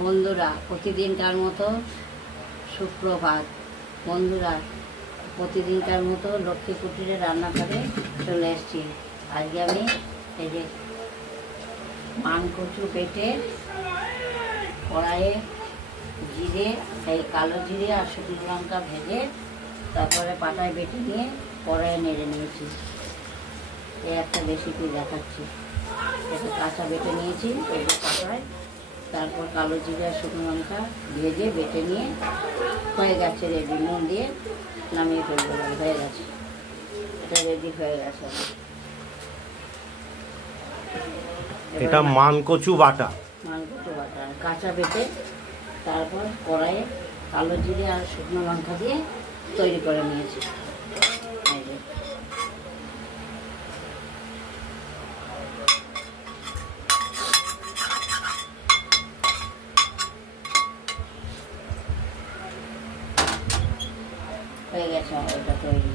বন্ধুরা প্রতিদিনকার মতো সুপ্রভাত। বন্ধুরা প্রতিদিনকার মতো লক্ষ্মী কুটিরে রান্নাঘরে চলে এসেছি। আজকে আমি এই যে মান কচু বেটে কড়াইয়ে জিরে, এই কালো জিরে আর শুকনো লঙ্কা ভেজে তারপরে পাটায় বেটে নিয়ে কড়াইয়ে নেড়ে নিয়েছি। এই একটা রেসিপি দেখাচ্ছি। এটা কাঁচা বেটে নিয়েছি এই যে পাটায়, তারপর কালো জিরে আর শুকনো লঙ্কা ভেজে বেটে নিয়ে হয়ে গেছে রেডি। নুন দিয়ে নামিয়ে ফেলবো, হয়ে গেছে, এটা রেডি হয়ে গেছে। এটা মানকচু বাটা, মানকচু বাটা কাঁচা বেটে তারপর কড়াইয়ে কালো জিরে আর শুকনো লঙ্কা দিয়ে তৈরি করে নিয়েছি। হয়ে গেছে আমার এটা তৈরি।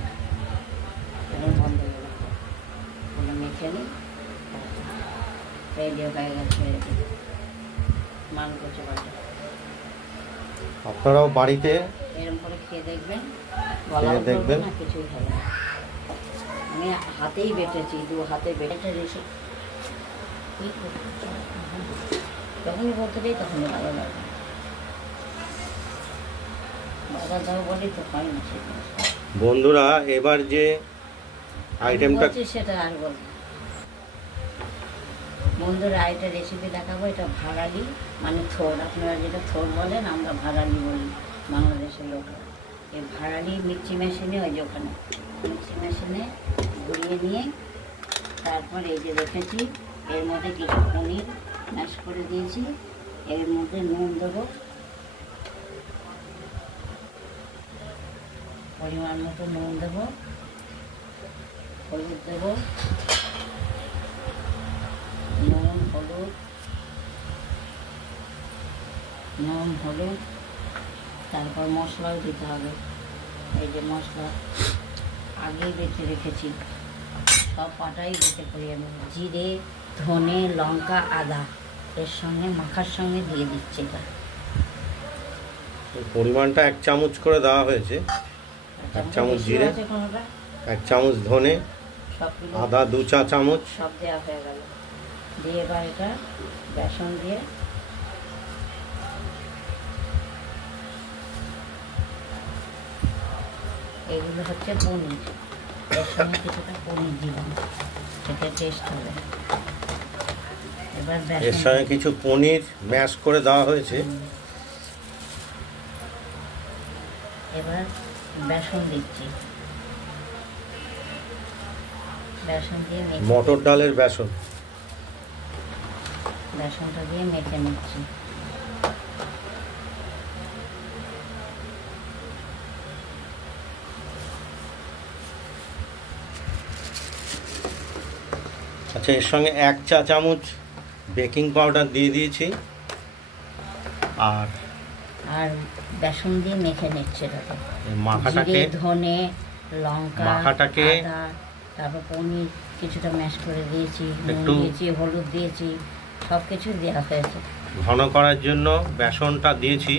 এখন বন্ধ করে মেখে নিই। রেডি হয়ে গেছে মানকচু বাটা। আপনারাও বাড়িতে এরকম করে খেয়ে দেখবেন, দেখবেন না কিছুই হবে না। আমি হাতেই বেটেছি, দু হাতে বেটে রেখে যখনই বলতে যাই তখনই ভালো লাগে। বাজার দাও বলেই তো হয় না সেটা। বন্ধুরা এবার যে আইটেমটা সেটা আর বলবো। বন্ধুরা এটা রেসিপি দেখাবো। এটা ভাড়ালি মানে থোর, আপনারা যেটা থোর বলেন আমরা ভাড়ালি বলি বাংলাদেশের লোকরা। এই ভাড়ালি মিক্সি মেশিনে, ওই যে ওখানে মিক্সি মেশিনে ঘুরিয়ে নিয়ে তারপর এই যে রেখেছি, এর মধ্যে কিছু পনির ম্যাশ করে দিয়েছি। এর মধ্যে নুন দেবো পরিমাণ মতো, নুন দেবো, হলুদ দেবো, নুন হলুদ, তারপর মশলাও দিতে হবে। এই যে মশলা আগেই বেটে রেখেছি, সব পাটাই বেটে করিয়ে নেব। জিরে, ধনে, লঙ্কা, আদা এর সঙ্গে মাখার সঙ্গে দিয়ে দিচ্ছি। এটা পরিমাণটা 1 চামচ করে দেওয়া হয়েছে। 1 চামচ জিরে, 1 চামচ ধনে, আদা 2 চা চামচ সব দেওয়া হয়ে গেল। দিয়ে এবার এটা বেসন দিয়ে এগুলো হচ্ছে পনির, এর সঙ্গে কিছুটা পনির দিলাম, এটা টেস্ট হবে। এবার এর সঙ্গে কিছু পনির ম্যাশ করে দেওয়া হয়েছে। এবার বেসন দিচ্ছি, বেসন দিয়ে মটর ডালের বেসন, বেসনটা দিয়ে মেখে নিচ্ছি। আচ্ছা, এর সঙ্গে 1 চা চামচ বেকিং পাউডার দিয়ে দিয়েছি। আর বেসন দিয়ে মেখে নিচ্ছে এটাকে, মাখাটাকে, ধনে, লঙ্কা, মাখাটাকে, আদা, তারপর পনির কিছুটা ম্যাশ করে দিয়েছি, নুন দিয়েছি, হলুদ দিয়েছি, সব কিছু দেওয়া হয়েছে। ঘন করার জন্য বেসনটা দিয়েছি।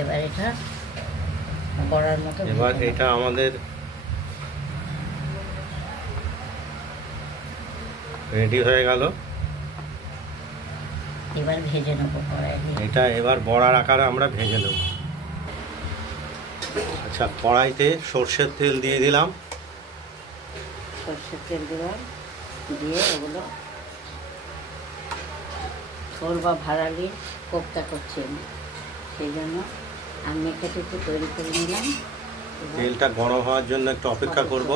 এবার এটা বড়ার মতো, এবার এটা আমাদের রেডি হয়ে গেল। এবার ভেজে নেবো কড়াইয়ে। এটা এবার বড়ার আকারে আমরা ভেজে নেব। আচ্ছা, কড়াইতে সর্ষের তেল দিয়ে দিলাম। সর্ষের তেল দিলাম, দিয়ে ওগুলো থোর বা ভাড়ালি কোপ্তা করছি আমি, সেই জন্য আমি মেখেটা একটু তৈরি করে নিলাম। তেলটা গরম হওয়ার জন্য একটু অপেক্ষা করব।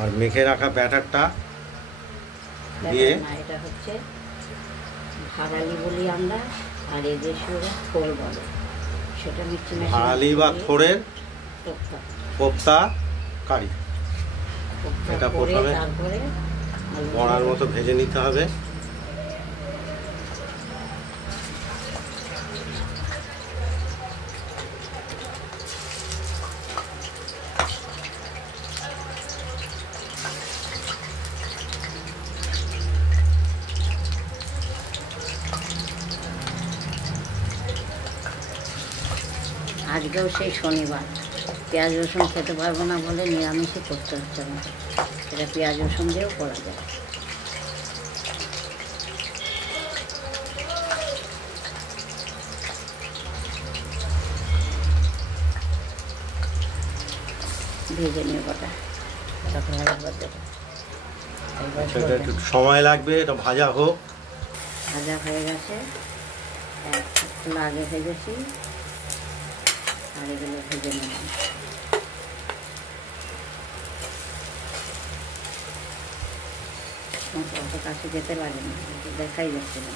আর মেখে রাখা ব্যাটারটা দিয়ে, এটা হচ্ছে ভাড়ালি বলি আমরা, আর এই দেশীয় থোর বলে, সেটা মিক্সি মেশিনে ভাড়ালি বা থোরের কোপ্তা কারি। এটা প্রথমে তারপরে বড়ার মতো ভেজে নিতে হবে। আজকেও সেই শনিবার, পেঁয়াজ রসুন খেতে পারবো না বলে নিরামিষই করতে হচ্ছে আমাকে। এটা পেঁয়াজ রসুন দিয়েও করা যায়। ভেজে নিয়ে কটা, তখন একবার দেবো। সেটা একটু সময় লাগবে, এটা ভাজা হোক। ভাজা হয়ে গেছে, একটু আগে ভেজেছি, আর এগুলো ভেজে নিলাম। অত কাছে যেতে লাগে না, দেখাই যাচ্ছে না।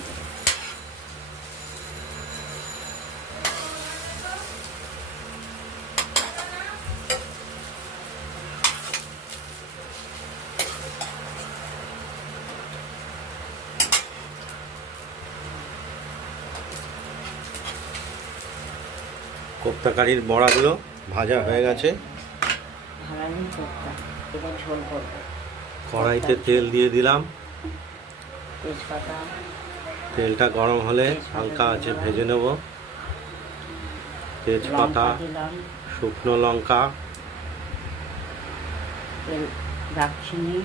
কোপ্তা কারির বড়াগুলো ভাজা হয়ে গেছে। ভাড়ানি কোপ্তা, এবার ঝোল করবো। কড়াইতে তেল দিয়ে দিলাম, তেজপাতা, তেলটা গরম হলে হালকা আছে ভেজে নেব। তেজপাতা, দিলাম, শুকনো লঙ্কা, দারচিনি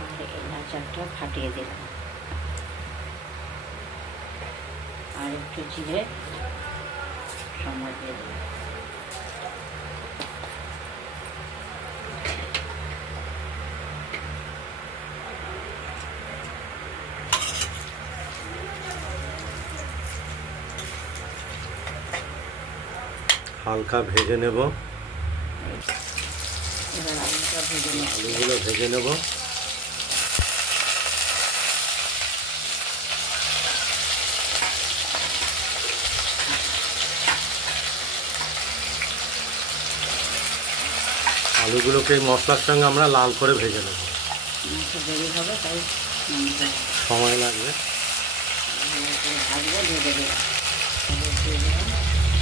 আর এলাচটা ফাটিয়ে দিলাম, আর একটু জিরে সময় দিয়ে দিলাম। হালকা ভেজে নেব। এবার আলুটা ভেজে নেব। আলুগুলো ভেজে নেব। আলুগুলোকে মশলার সঙ্গে আমরা লাল করে ভেজে নেব। দেরি হবে, তাই সময় লাগবে। ভাজবো, ভেজে দিলাম।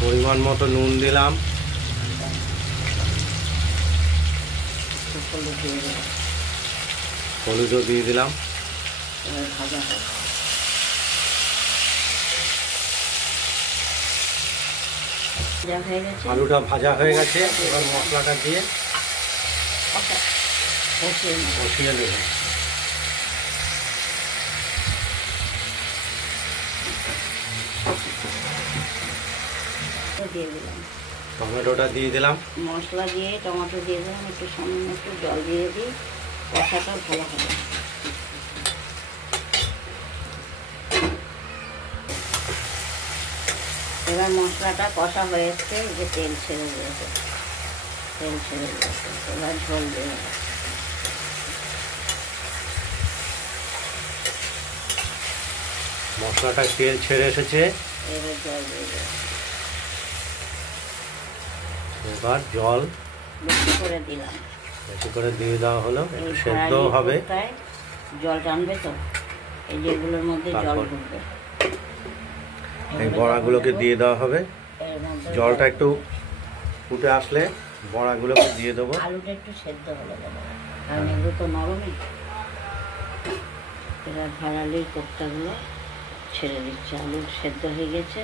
পরিমাণ মতো নুন দিলাম, হলুদ দিয়ে দিলাম। হলুদও দিয়ে দিলাম। এবার ভাজা হয়। ভাজা হয়ে গেছে, আলুটা ভাজা হয়ে গেছে। এবার মশলাটা দিয়ে কষিয়ে নেব। দিয়ে দিলাম, টমেটোটা দিয়ে দিলাম। মশলা দিয়ে টমেটো দিয়ে দিলাম, একটু সামান্য একটু জল দিয়ে দিই, কষাটা ভালো হবে। এবার মশলাটা কষা হয়ে এসছে, যে তেল ছেড়ে দিয়েছে, তেল ছেড়ে দিয়েছে, এবার ঝোল দিয়ে দেবো। মশলাটা তেল ছেড়ে এসেছে, এবার জল দিয়ে দেবো। এবার জল বেশি করে দিলাম, বেশি করে দিয়ে দেওয়া হলো, এই একটু সেদ্ধ ভাড়ালি হবে। কোপ্তায় জল টানবে তো, এই যেগুলোর মধ্যে জল তারপর ঢুকবে। এই বড়াগুলোকে দিয়ে দেওয়া হবে। এর মধ্যে জলটা একটু ফুটে আসলে বড়াগুলোকে দিয়ে দেবো। আলুটা একটু সেদ্ধ হলে দেবো, কারণ এগুলো তো নরমই। এবার ভাড়ালির কোপ্তাগুলো ছেড়ে দিচ্ছে, আলু সেদ্ধ হয়ে গেছে।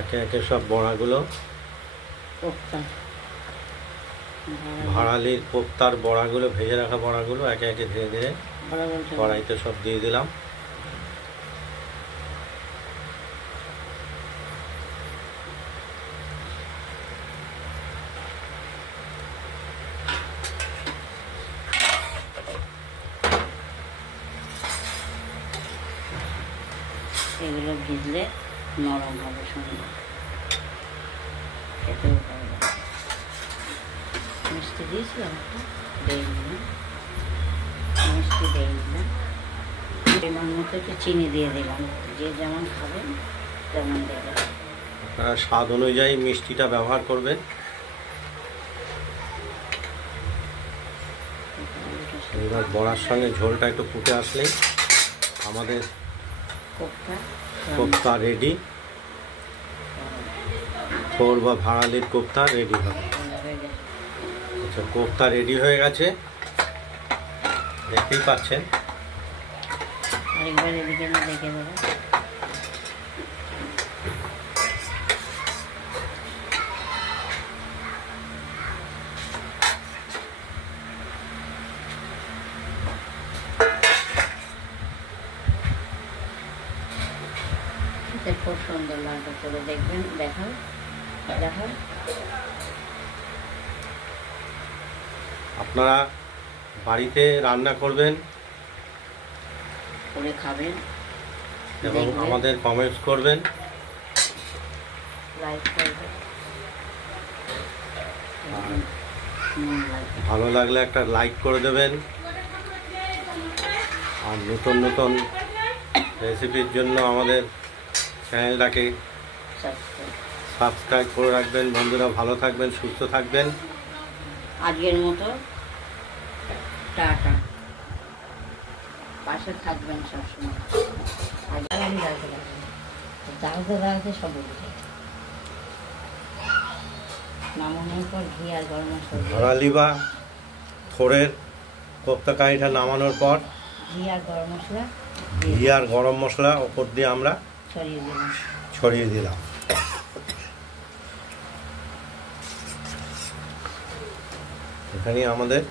একে একে সব বড়াগুলো, কোপ্তা ভাড়ালির কোপ্তার বড়াগুলো, ভেজে রাখা বড়াগুলো একে একে ধীরে ধীরে বরাবর কড়াইতে সব দিয়ে দিলাম। এগুলো ভিজলে নরম হবে, সুন্দর খেতেও ভালো লাগে। মিষ্টি দিয়েছিলাম, একটু দেয়নি না, মিষ্টি দেয়নি না। পরিমাণ মতো একটু চিনি দিয়ে দিলাম, যে যেমন খাবেন তেমন দেবেন। আপনারা স্বাদ অনুযায়ী মিষ্টিটা ব্যবহার করবেন। এবার বড়ার সঙ্গে ঝোলটা একটু ফুটে আসলেই আমাদের কোপ্তা রেডি। থোর বা ভাড়ালির কোপ্তা রেডি হবে। আচ্ছা, কোপ্তা রেডি হয়ে গেছে। দেখতেই পাচ্ছেন। আরেকবার এদিকে না দেখে দেবো। খুব সুন্দর লাগবে, করে দেখবেন। দেখাও দেখাও। আপনারা বাড়িতে রান্না করবেন, করে খাবেন এবং দেখবেন। আমাদের কমেন্টস করবেন, লাইক করবেন। ভালো লাগলে একটা লাইক করে দেবেন। আর নতুন নতুন রেসিপির জন্য আমাদের চ্যানেলটাকে সাবস্ক্রাইব করে রাখবেন। বন্ধুরা ভালো থাকবেন, সুস্থ থাকবেন। আজকের মতো টাটা। পাশে থাকবেন সবসময়। দাঁড়াতে সব উঠে নামানোর পর ঘি আর গরম মশলা, ধরালি বা থোড়ের কোপ্তা কারিটা নামানোর পর ঘি আর গরম মশলা ঘি আর গরম মশলা ওপর দিয়ে আমরা ছড়িয়ে দিলাম। এখানেই আমাদের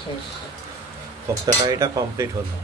শেষ। কোপ্তা কারিটা কমপ্লিট হলো।